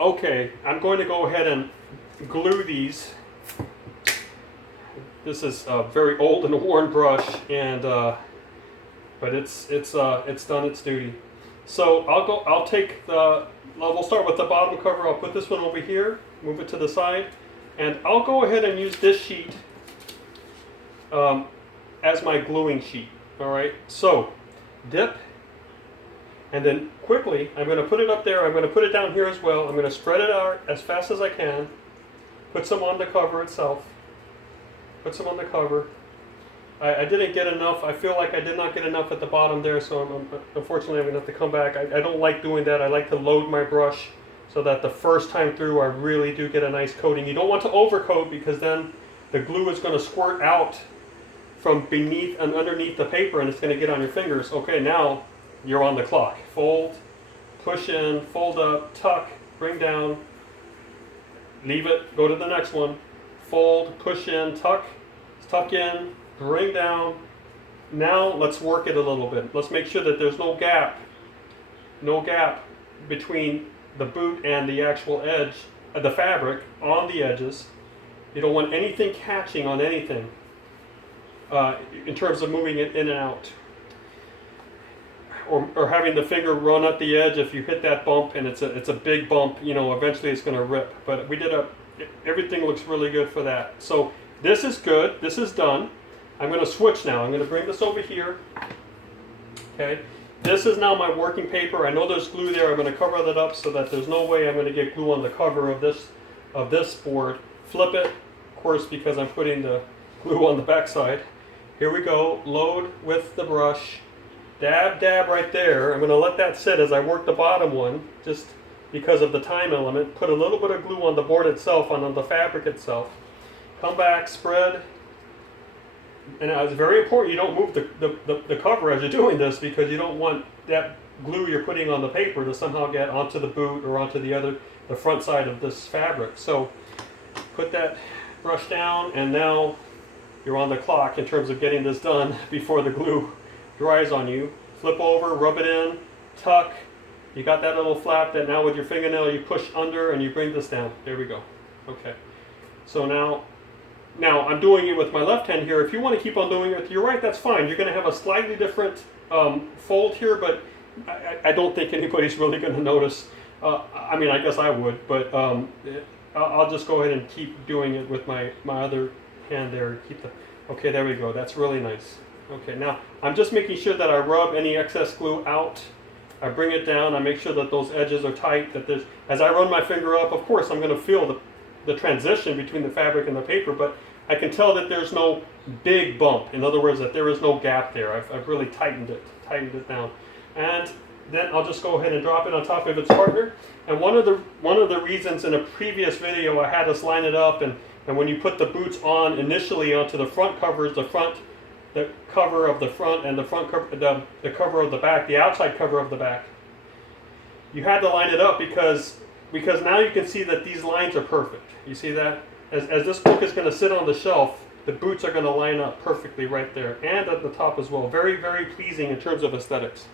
Okay, I'm going to go ahead and glue these. This is a very old and worn brush, and but it's done its duty. So I'll take the. We'll start with the bottom cover. I'll put this one over here, move it to the side, and I'll go ahead and use this sheet as my gluing sheet. All right. So dip, and then quickly I'm going to put it up there. I'm going to put it down here as well. I'm going to spread it out as fast as I can. Put some on the cover itself. Put some on the cover. I didn't get enough. I feel like I did not get enough at the bottom there, so unfortunately I'm going to have to come back. I don't like doing that. I like to load my brush so that the first time through I really do get a nice coating. You don't want to overcoat because then the glue is going to squirt out from beneath and underneath the paper and it's going to get on your fingers. Okay, now you're on the clock. Fold, push in, fold up, tuck, bring down, leave it, go to the next one. Fold, push in, tuck in, bring down. Now let's work it a little bit. Let's make sure that there's no gap between the boot and the actual edge of the fabric on the edges. You don't want anything catching on anything in terms of moving it in and out. Or having the finger run up the edge. If you hit that bump and it's a big bump, you know, eventually it's going to rip. But everything looks really good for that. So this is good. This is done. I'm going to switch now. I'm going to bring this over here. Okay. This is now my working paper. I know there's glue there. I'm going to cover that up so that there's no way I'm going to get glue on the cover of this board. Flip it, of course, because I'm putting the glue on the back side. Here we go. Load with the brush. Dab, dab right there. I'm going to let that sit as I work the bottom one, just because of the time element. Put a little bit of glue on the board itself, on the fabric itself. Come back, spread. And it's very important you don't move the cover as you're doing this because you don't want that glue you're putting on the paper to somehow get onto the boot or onto the front side of this fabric. So put that brush down and now you're on the clock in terms of getting this done before the glue dries on you. Flip over, rub it in, tuck. You got that little flap that now with your fingernail you push under and you bring this down. There we go. Okay. So now I'm doing it with my left hand here. If you want to keep on doing it with your right, that's fine. You're going to have a slightly different fold here, but I don't think anybody's really going to notice. I mean, I guess I would, but I'll just go ahead and keep doing it with my other hand there. Okay, there we go. That's really nice. Okay, now I'm just making sure that I rub any excess glue out. I bring it down. I make sure that those edges are tight. As I run my finger up, of course, I'm going to feel the transition between the fabric and the paper, but I can tell that there's no big bump. In other words, that there is no gap there. I've really tightened it down. And then I'll just go ahead and drop it on top of its partner. And one of the reasons in a previous video I had us line it up, and when you put the boots on initially onto the front covers, the cover of the front and the cover of the back, the outside cover of the back, you had to line it up because now you can see that these lines are perfect. You see that? As this book is going to sit on the shelf, the boots are going to line up perfectly right there and at the top as well. Very, very pleasing in terms of aesthetics.